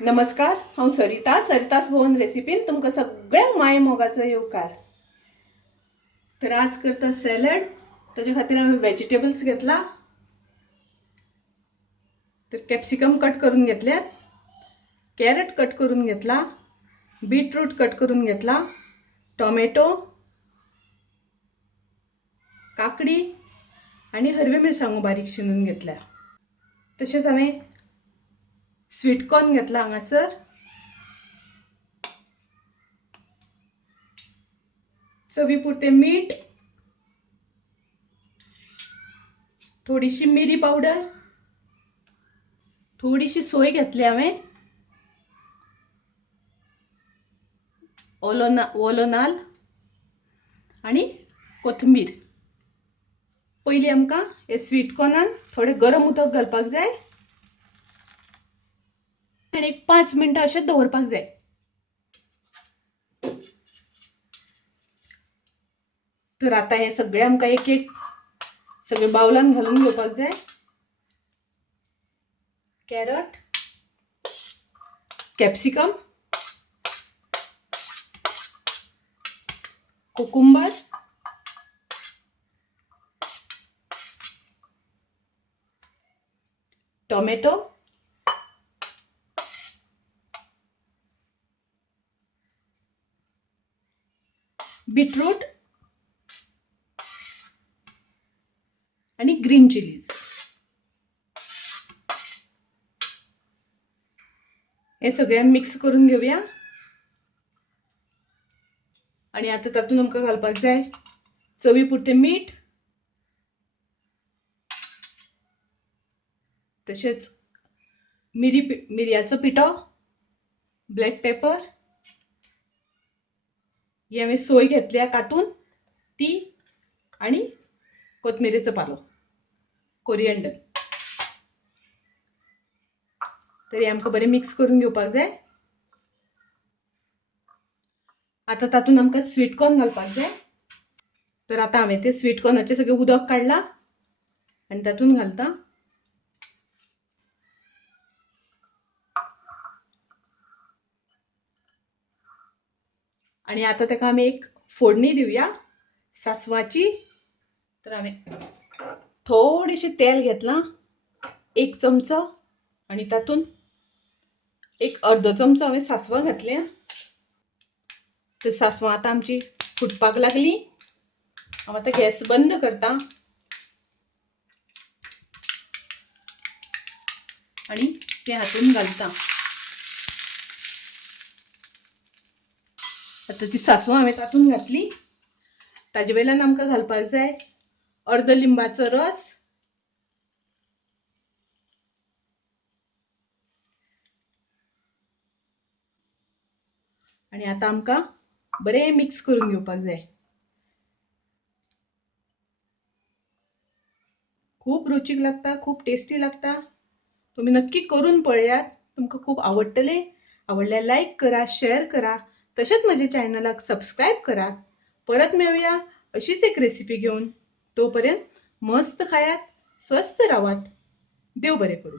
नमस्कार, हांव सरितास गोवन रेसिपीन तुमकां सगळ्यांक माय मोगाचो येवकार। तर आज करता सॅलड। ताजे खातीर हांवें व्हेजिटेबल्स घेतला। तर कॅप्सिकम कट करून घेतल्यात, कॅरट कट करून घेतला, बीटरूट कट करून घेतला, टोमॅटो, काकडी आणि हरवे मिरसांगो बारीक शिनून घेतल्या। तशेंच हांवें स्वीट कॉर्न घेतला हांगासर, चवी पुरते मीठ, थोडीशी मिरी पावडर, थोडीशी सोय घेतली हांवें, ओलो नाल्ल आणि कोथिंबीर। पयलीं आमकां हे स्वीट कॉर्नान थोडें गरम उदक घालपाक जाय आनी 5 मिनटां अशें दवरपाक जाय। तर आतां हे सगळें आमकां एक एक सगळे बाउलान घालून घेवपाक जाय। Carrot, capsicum, cucumber, tomato, beetroot आणि ग्रीन चिलीज हे सगळें मिक्स करून घेवया। आणि आता तातूंत आमकां घालपाक जाय चवी पुरते मीठ, तशेंच मिरयाचो पिठो, ब्लॅक पेपर, ही हांवें सोय घेतल्या कातून ती, आणि कोथमिरेचो पालो, कोरिएंडर। तर हे आमकां बरें मिक्स करून घेवपाक जाय। आतां तातूंत आमकां स्वीट कॉर्न घालपाक जाय। तर आतां हांवें ते स्वीट कॉर्नाचें सगळें उदक काडलां आनी तातूंत घालता। आणि आता ताका आमी एक फोडणी दिवया सासवाची। तर हांवें थोडेशें तेल घेतलां, 1 चमचो, आणि तातूंत एक अर्दो चमचो हांवें सासवां घातल्या। तर सासवां आतां आमची फुटपाक लागली। हांव आतां गॅस बंद करता आणि ते हातूंत घालता। आतां ती सासवां हांवें तातूंत घातली। ताजे वयल्यान आमकां घालपाक जाय अर्द लिंबाचो रस, आणि आतां आमकां बरें मिक्स करून घेवपाक जाय। खूब रुचीक लागता, खूब टेस्टी लागता। तुम्ही नक्की करून पळयात, तुमकां खूब आवडटलें। आवडल्यार लायक करा, शेअर करा, तशेंच म्हज्या चॅनलाक सबस्क्रायब करा। परत मेळुया अशीच एक रेसिपी घेवन। तोपर्यंत मस्त खायात, स्वस्थ रावात। देव बरें करूं।